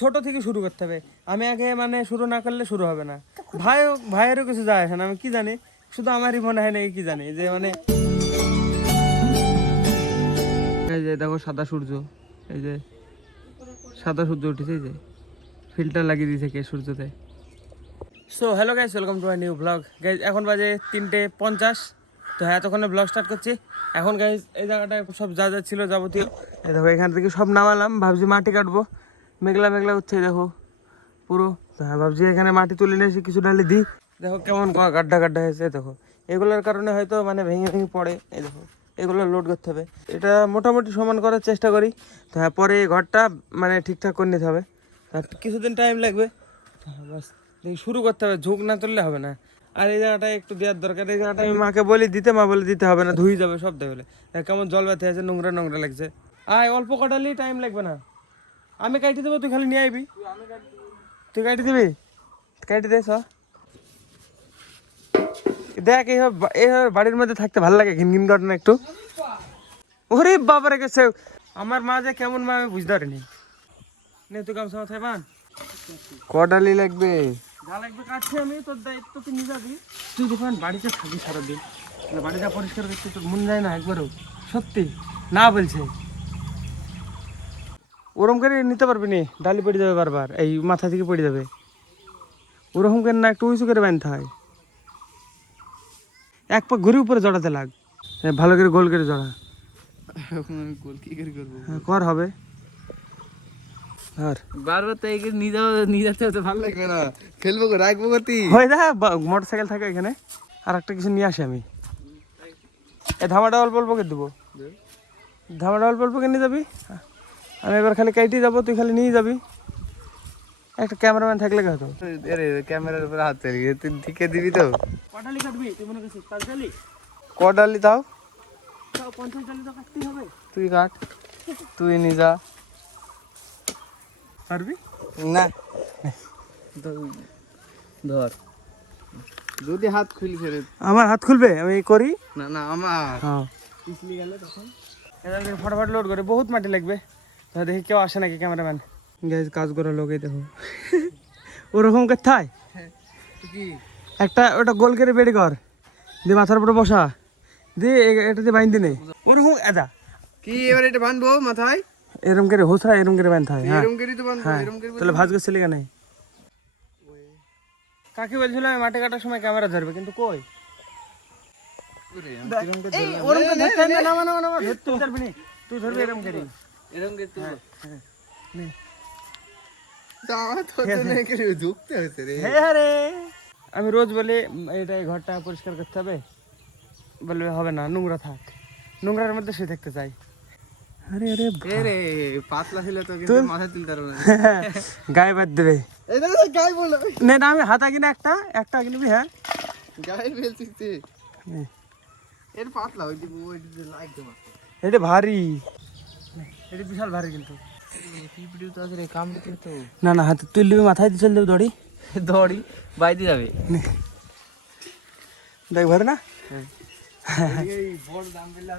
ছোট থেকে শুরু করতে হবে। আমি আগে মানে শুরু না করলে শুরু হবে না। ভাইয়েরও কিছু যায় আসে না, আমি কি জানি, শুধু আমারই মনে হয় না কি জানি যে মানে এই যে দেখো সাদা সূর্য, এই যে সাদা সূর্য উঠেছে, এই যে ফিল্টার লাগিয়ে দিয়েছে কে সূর্যতে। So hello guys, welcome to my new blog. Guys এখন বাজে 3:50। তো হ্যাঁ, এতক্ষণে ব্লগ স্টার্ট করছি। এখন গাইস এই জায়গাটা সব যা যা ছিল যাবতীয় এই দেখো এখান থেকে সব নামালাম, ভাবছি মাটি কাটবো। মেঘলা মেঘলা হচ্ছে দেখো পুরো। তো হ্যাঁ ভাবছি এখানে মাটি তুলে নিয়ে এসে কিছু ডালে দিই। দেখো কেমন গাড্ডা গাড্ডা হয়েছে দেখো। এগুলোর কারণে হয়তো মানে ভেঙে ভেঙে পড়ে। এই দেখো এগুলো লোড করতে হবে, এটা মোটামুটি সমান করার চেষ্টা করি। তো হ্যাঁ পরে এই ঘরটা মানে ঠিকঠাক করে নিতে হবে, কিছুদিন টাইম লাগবে। হ্যাঁ বাস দেখি শুরু করতে হবে, ঝুঁক না তুললে হবে না। আর এই জায়গাটা একটু দেওয়ার দরকার। এই জায়গাটা আমি মাকে বলি দিতে, মা বলে দিতে হবে না, ধুই যাবে সব দেবে। কেমন জল ব্যথা আছে, নোংরা নোংরা লাগছে। আয় অল্প কাটালেই টাইম লাগবে না, আমি কাটি দেবো, তুই খালি নিয়ে আইবি। তুই কাটি দিবি, কাটি দে সব। দেখ এইভাবে বাড়ির মধ্যে থাকতে ভালো লাগে, ঘিন ঘিন ঘটনা একটু। ওরে বাবারে গেছে, আমার মা যে কেমন মা আমি বুঝতে পারিনি। নে তুই গামছা মাথায় বান। কটালি লাগবে? যা লাগবে কাটছি আমি, তোর দায়িত্ব তুই নিয়ে যাবি। তুই দেখবেন বাড়িতে থাকি সারাদিন, বাড়িটা পরিষ্কার করতে তোর মন যায় না একবারও? সত্যি না বলছে, ওরম করে নিতে পারবি নি, ডালি পড়ে যাবে বারবার, এই মাথা থেকে পড়ে যাবে। ওরকম করে না, একটু উঁচু করে বাঁধতে হয়। এক পা ঘুরে উপরে জড়াতে লাগ, ভালো করে গোল করে জড়া। আমি গোল কি করে করবো? কর হবে। আর বারবার তো একে নিয়ে যেতে হতে ভালো লাগবে না, ফেলবো রাখবো গতি হয়ে যা, মোটর সাইকেল থাকে এখানে। আর একটা কিছু নিয়ে আসি আমি, এই ধামাটা অল্প অল্প করে দেবো, ধামাটা অল্প অল্প করে নিয়ে যাবি। আমি এবার খালি কাইটি যাবো, তুই খালি নিয়ে যাবি। একটা ক্যামেরাম্যান থাকলে হতো। ক্যামেরার উপরে হাত চালিয়ে তুই ঠিকে দিবি তো? কটালি কাটবি তুই মনে করছিস? 5 ডালি? কটালি তাও 50 ডালি তো কাটতেই হবে। তুই কাট, তুই নিয়ে যা। পারবি না ধর, যদি হাত খুলি ফেলে। আমার হাত খুলবে, আমি করি না না আমার হ্যাঁ পিছলি গেলে তখন। এদের ফটাফট লোড করে, বহুত মাটি লাগবে। তো দেখি কেউ আসে নাকি ক্যামেরাম্যান। গ্যাস কাজ করার লোক, এই দেখো ওরকম কোথায় কি একটা ওটা গোল করে বেড়ে কর, দিয়ে মাথার উপরে বসা, দিয়ে এটা দিয়ে বাইন দিনে ওরকম এদা। কি এবার এটা বানবো মাথায়? এরম করে হোসরা, এরম করে বানতে হয়। হ্যাঁ এরকম করেই তো বানবো, হ্যাঁ, এরকম করে। তাহলে ভাজ করছিলি কেন? কাকি বলছিল আমি মাঠে কাটার সময় ক্যামেরা ধরবে, কিন্তু কই ওরম করে ধরতে হয় না, নামা নামা নামা, ধরতে পারবি না তুই, ধরবি এরম করে। এরকম করে তুই নে। ঝুঁকতে হয়েছে রে। হ্যাঁ রে, আমি রোজ বলি এটা এই ঘরটা পরিষ্কার করতে হবে, বলবে হবে না, নোংরা থাক, নোংরার মধ্যে শুয়ে থাকতে চাই। আরে আরে রে পাতলা ছিল তো, কিন্তু মাথা তুলতে পারবো না। গায়ে বাদ দেবে। এই দেখো গায়ে বললো নে না, আমি হাত আগে একটা একটা আগে নিবি। হ্যাঁ গায়ে ফেলছিস তুই। নে। এর পাতলা ওই দিকে লাগতে পারতো। এটা ভারী, এটা বিশাল ভারী কিন্তু। পিপিডিও তো আছে রে, কামড়ে তো। না না, হাতে তুই নিবি, মাথায় দিয়ে চল দেবে দড়ি। দড়ি বাইরে যাবে। দেখ ভারে না, এই বড় দাম দিলা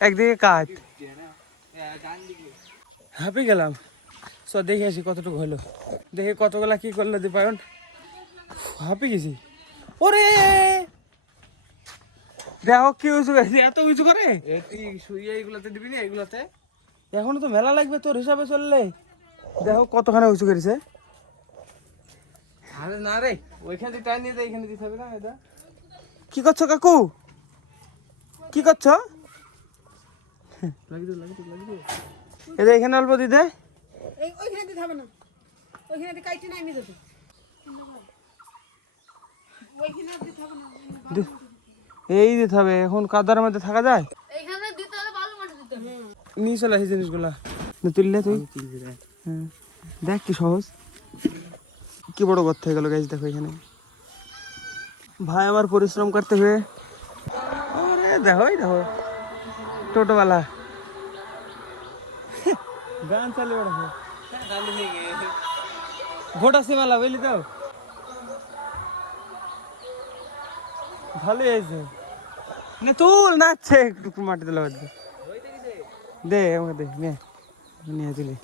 একদিকে কাজ হাঁপে গেলাম। সো দেখে আসি কতটুকু হলো, দেখে কতগুলা কি করলো দীপায়ন। হাঁপে গেছি। ওরে দেখো কি উঁচু গেছে, এত উঁচু করে। তুই শুয়ে এইগুলাতে দিবি না, এইগুলাতে এখনো তো মেলা লাগবে তোর হিসাবে চললে। দেখো কতখানে উঁচু করেছে। আরে না রে, ওইখানে টাইম নিয়ে যায়, এখানে দিতে হবে না। এটা কি করছো কাকু, কি করছো? লাগিয়ে দে। এটা এখানে অল্প দিতে, ওইখানে দিতে হবে না, ওইখানে কাইটে নাই আমি যাবে, ওইখানে দিতে হবে না, এই দিতে হবে। এখন কাদার মধ্যে থাকা যায়? এইখানে দিতে হবে, বালু মাটি দিতে হবে। নিয়ে চলে আসি জিনিসগুলা, তুললে তুই। হ্যাঁ দেখ কি সহজ, কি বড় কথা হয়ে গেল গাইজ। দেখো এখানে ভাই আমার পরিশ্রম করতে हुए। আরে দেখো এই দেখো টোটোওয়ালা গান চালু করেছে, ভোট আছে মেলা বুঝলি তো, ভালোই হয়েছে। না তুল নাচছে, একটু মাটি তোলা দে, দে আমাকে দে, নিয়ে তুলি।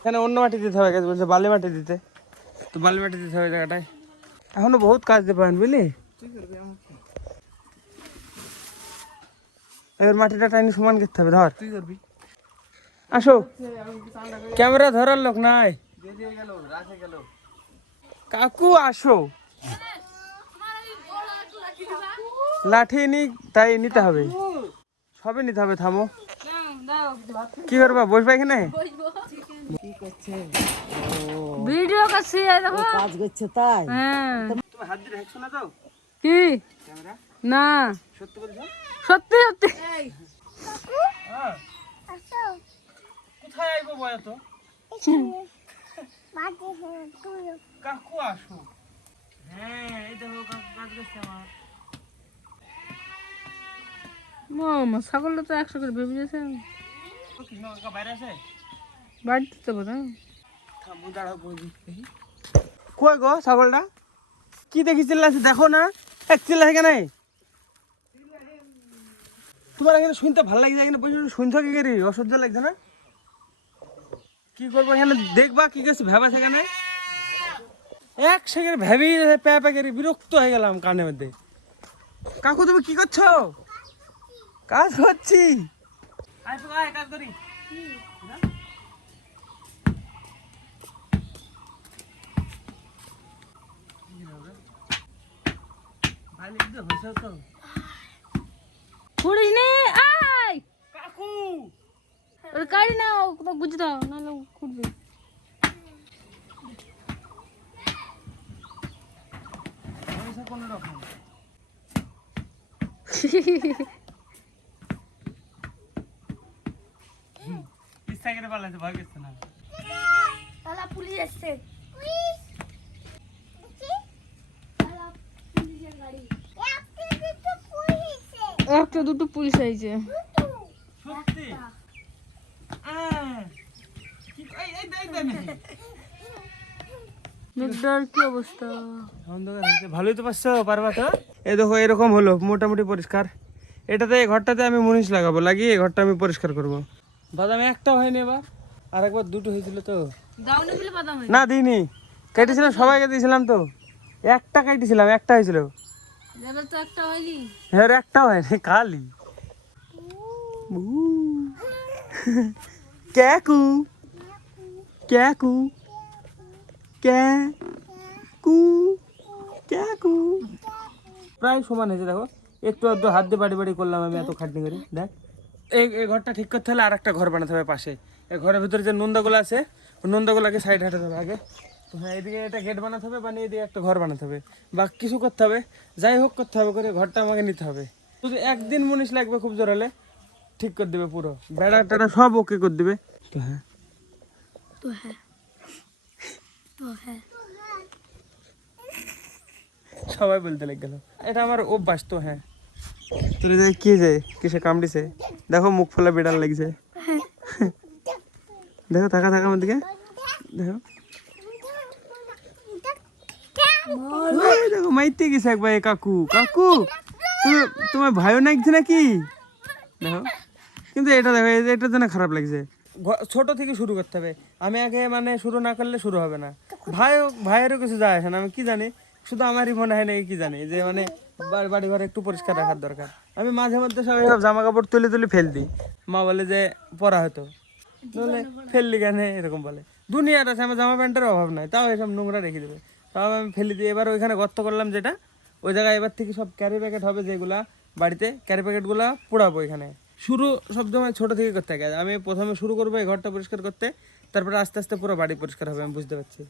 এখানে অন্য মাটি দিতে হবে, বলছে বালি মাটি দিতে, তো বালি মাটি দিতে হবে জায়গাটায়। এখনো বহুত কাজ দিতে পারেন বুঝলি। এবার মাটিটা টাইনি সমান করতে হবে। ধর তুই করবি। আসো, ক্যামেরা ধরার লোক নাই। কাকু আসো, লাঠি নি তাই নিতে হবে, সবই নিতে হবে। থামো, কি করবা? বসবা এখানে? ভিডিও করছি দেখো কাজ করছে তাই। হ্যাঁ তুমি হাত দিয়ে দেখছো না তো কি ক্যামেরা? না সত্যি বলছো? সত্যি সত্যি হ্যাঁ। কোথায় আইবো বয়া তো? কাকু আসো। হ্যাঁ এই দেখো কাকু কাজ করছে আমার। মামা ছাগলটা তো 100 করে ভেবে দিয়েছে। কৃষ্ণ কাকা বাইরে আছে? বাড়িতে তো বোধ থামো, দাঁড়াও বলি দেখি। কই গো ছাগলটা? কি দেখি চিল্লাছে দেখো না, এক চিল্লাছে কেন? তোমার এখানে শুনতে ভালো লাগছে, এখানে বসে শুনছো কি করি? অসহ্য লাগছে না? কি করবো এখানে দেখবা কি করছে ভেবা সেখানে? এক সেকেন্ড ভেবি প্যা প্যা করি বিরক্ত হয়ে গেলাম কানের মধ্যে। কাকু তুমি কি করছো? কাজ করছি। আয় তো আয় কাজ করি। ফুড়িস নে আয় কাকু ওর কাড়ি নাও তো বুঝ দাও নাহলে খুঁড়বে। কোনো রকম ইচ্ছা করে পালাইছে, ভয় করছে না। তালা পুলিশ আসছে। একটা দুটো পুলিশ আইছে। সত্যি? মেঘটার কি অবস্থা? অন্ধকার হয়েছে, ভালোই তো পারছো, পারবা তো? এই দেখো এরকম হলো মোটামুটি পরিষ্কার। এটাতে এই ঘরটাতে আমি মুনিশ লাগাবো, লাগিয়ে এই ঘরটা আমি পরিষ্কার করবো। বাদাম একটা হয়নি এবার, আর একবার দুটো হয়েছিল তো। দাউনি বলে বাদাম হয় না দিইনি, কেটেছিলাম সবাইকে দিয়েছিলাম তো। একটা কেটেছিলাম, একটা হয়েছিল। দাদা তো একটা হয়নি। হ্যাঁ একটা হয়নি, কালি ক্যাকু ক্যাকু ক্যাকু ক্যাকু। প্রায় সমান হয়েছে দেখো, একটু আধটু হাত দিয়ে বাড়ি বাড়ি করলাম আমি, এত খাটনি করি। দেখ এই ঘরটা ঠিক করতে হলে আর একটা ঘর বানাতে হবে পাশে। এই ঘরের ভিতরে যে নোন্দাগুলো আছে, ওই নোন্দাগুলোকে সাইড হাঁটাতে হবে আগে। তো হ্যাঁ এদিকে এটা গেট বানাতে হবে, বানিয়ে এদিকে একটা ঘর বানাতে হবে, বা কিছু করতে হবে, যাই হোক করতে হবে করে ঘরটা আমাকে নিতে হবে। শুধু একদিন মুনিশ লাগবে, খুব জোর হলে ঠিক করে দেবে পুরো, বেড়া টেড়া সব ওকে করে দেবে। তো হ্যাঁ তো হ্যাঁ তো হ্যাঁ সবাই বলতে লেগে গেল, এটা আমার অভ্যাস। তো হ্যাঁ তুই যাই কি যায় কিসে কামড়িছে দেখো, মুখ ফোলা বিড়াল লাগছে। দেখো থাকা থাকা আমার দিকে দেখো, ওই দেখো মাইতে গেছে একবার। কাকু কাকু তুমি, তোমার ভাইও নাকছে নাকি? দেখো কিন্তু এটা দেখো, এটার জন্য খারাপ লাগছে। ছোট থেকে শুরু করতে হবে, আমি আগে মানে শুরু না করলে শুরু হবে না। ভাইয়েরও কিছু যায় আসে না, আমি কি জানি, শুধু আমারই মনে হয় না কি জানি যে মানে বাড়ি ঘরে একটু পরিষ্কার রাখার দরকার। আমি মাঝে মধ্যে সব জামা কাপড় তুলে তুলে ফেল দিই, মা বলে যে পরা হতো, বলে ফেললি কেন এরকম বলে। দুনিয়ার আছে, আমার জামা প্যান্টের অভাব নাই, তাও এসব নোংরা রেখে দেবে, তাও আমি ফেলে দিই। এবার ওইখানে গর্ত করলাম যেটা, ওই জায়গায় এবার থেকে সব ক্যারি প্যাকেট হবে, যেগুলা বাড়িতে ক্যারি প্যাকেটগুলো পোড়াবো এখানে। শুরু সব সময় ছোটো থেকে করতে হবে। আমি প্রথমে শুরু করবো এই ঘরটা পরিষ্কার করতে, তারপরে আস্তে আস্তে পুরো বাড়ি পরিষ্কার হবে, আমি বুঝতে পারছি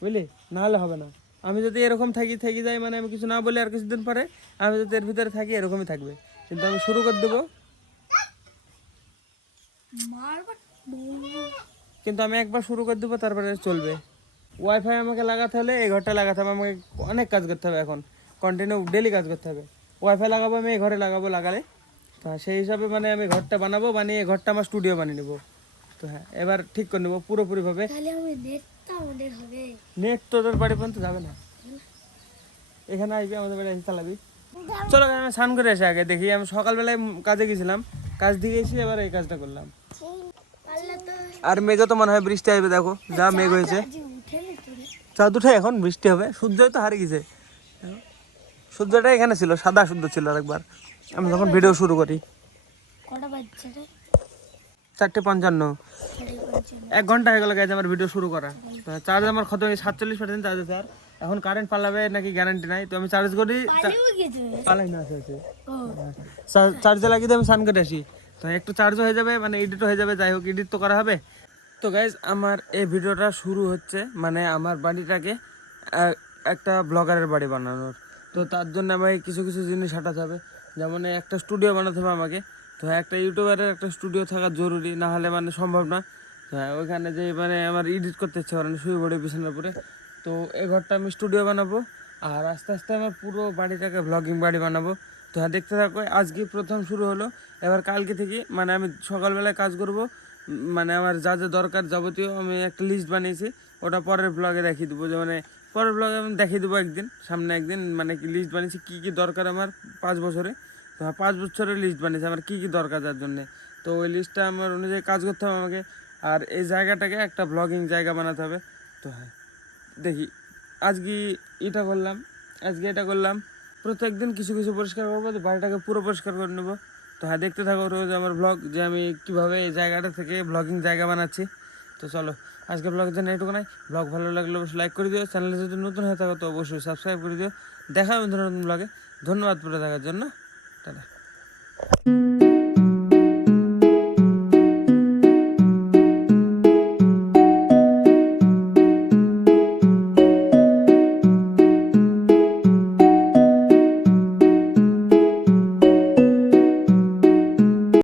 বুঝলি, না হলে হবে না। আমি যদি এরকম থেকে যাই, মানে আমি কিছু না বলে আর কিছুদিন পরে আমি যদি এর ভিতরে থাকি এরকমই থাকবে। কিন্তু আমি শুরু করে দেবো, কিন্তু আমি একবার শুরু করে দেবো তারপরে চলবে। ওয়াইফাই আমাকে লাগাতে হলে এই ঘরটা লাগাতে হবে, আমাকে অনেক কাজ করতে হবে এখন, কন্টিনিউ ডেলি কাজ করতে হবে। ওয়াইফাই লাগাবো আমি এই ঘরে লাগালে, তো সেই হিসাবে মানে আমি ঘরটা বানাবো, বানিয়ে এই ঘরটা আমার স্টুডিও বানিয়ে নেবো। তো হ্যাঁ এবার ঠিক করে নেবো পুরোপুরিভাবে। নেট তোদের বাড়ি পর্যন্ত যাবে না, এখানে আসবি আমাদের বাড়ি এসে চালাবি, চলো আমি স্নান করে এসে আগে দেখি, আমি সকালবেলায় কাজে গেছিলাম, কাজ দিয়ে এসে এবার এই কাজটা করলাম। আর মেঘও তো মনে হয় বৃষ্টি আসবে, দেখো যা মেঘ হয়েছে। চাঁদ উঠে এখন বৃষ্টি হবে, সূর্যই তো হারিয়ে গেছে। সূর্যটা এখানে ছিল, সাদা সূর্য ছিল আরেকবার আমি যখন ভিডিও শুরু করি। 4:55, 1 ঘন্টা হয়ে গেল গেছে আমার ভিডিও শুরু করা। চার্জ আমার খতম, 47% চার্জ আছে। আর এখন কারেন্ট পালাবে নাকি গ্যারান্টি নাই, তো আমি চার্জ করি, পালাই না আছে চার্জে লাগিয়ে দিয়ে আমি স্নান করে আসি, তো একটু চার্জ হয়ে যাবে, মানে এডিট হয়ে যাবে, যাই হোক এডিট তো করা হবে। তো গাইজ আমার এই ভিডিওটা শুরু হচ্ছে মানে আমার বাড়িটাকে একটা ব্লগারের বাড়ি বানানোর। তো তার জন্য আমাকে কিছু কিছু জিনিস হাঁটাতে হবে, যেমন একটা স্টুডিও বানাতে হবে আমাকে। তো একটা ইউটিউবারের একটা স্টুডিও থাকা জরুরি, না হলে মানে সম্ভব না। হ্যাঁ, ওইখানে যে মানে আমার এডিট করতে ইচ্ছে করে না, শুয়ে পড়ে বিছানার উপরে। তো এই ঘরটা আমি স্টুডিও বানাবো, আর আস্তে আস্তে আমার পুরো বাড়িটাকে ব্লগিং বাড়ি বানাবো। তো হ্যাঁ, দেখতে থাকো, আজকে প্রথম শুরু হলো। এবার কালকে থেকে মানে আমি সকালবেলায় কাজ করব, মানে আমার যা যা দরকার যাবতীয় আমি একটা লিস্ট বানিয়েছি, ওটা পরের ব্লগে দেখিয়ে দেবো। যে মানে পরের ব্লগে আমি দেখিয়ে দেবো একদিন, সামনে একদিন, মানে কি লিস্ট বানিয়েছি কী কী দরকার আমার 5 বছরে। তো 5 বছরের লিস্ট বানিয়েছি আমার কী কী দরকার যার জন্যে। তো ওই লিস্টটা আমার অনুযায়ী কাজ করতে হবে আমাকে। আর এই জায়গাটাকে একটা ব্লগিং জায়গা বানাতে হবে। তো হ্যাঁ, দেখি আজকে এটা করলাম, প্রত্যেক দিন কিছু কিছু পরিষ্কার করবো, তো বাড়িটাকে পুরো পরিষ্কার করে নেবো। তো হ্যাঁ, দেখতে থাকো রোজ আমার ব্লগ, যে আমি কীভাবে এই জায়গাটা থেকে ব্লগিং জায়গা বানাচ্ছি। তো চলো আজকে ব্লগের জন্য এটুকু নাই। ব্লগ ভালো লাগলে অবশ্যই লাইক করে দিও, চ্যানেলে যদি নতুন হয়ে থাকো তো অবশ্যই সাবস্ক্রাইব করে দিও। দেখা হবে নতুন ব্লগে। ধন্যবাদ পুরো দেখার জন্য, টাটা।